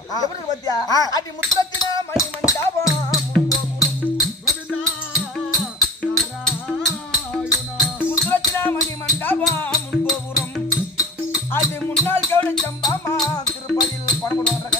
எப்படி பத்தியா. அடி முத்தத்தின மணி கோவிந்தா நாராயணா முத்தத்தின மணி மண்டாபம் முன்போபுரம் அது முன்னாள் கவலை சம்பாமா? திருப்பதியில் கனியது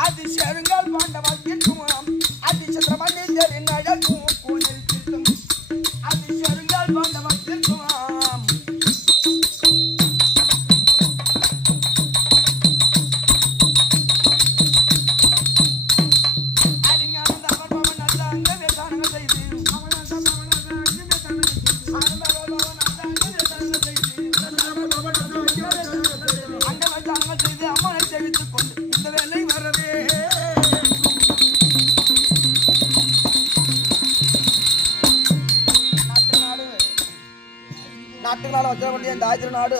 அது செருங்கால் பாண்டவால் தீர்க்குமாம் அது சித்திரமணி தெரியாகும் கோனில் தீர்த்தம். அது செருங்கால் பாண்டவால் நாட்டு நாடு வச்சிருக்க இந்த ஆயிரம் நாடு.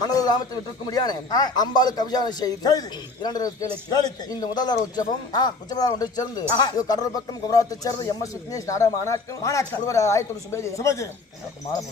மனது கிராமத்தை விட்டிருக்க முடியாது அம்பாளுக்கு அபிஷேகம் செய்து. இரண்டு கேளுக்கு. இந்த முதல்வர் உற்சவம் உற்சவம் ஒன்று சேர்ந்து இது கடலூர் பக்கம் குமராவத்தை சேர்ந்து எம். எஸ். விக்னேஷ் நாடக மாநாட்டம் மாநாட்டம். ஆயிரத்தி சுபேதி சுபஜி மாலை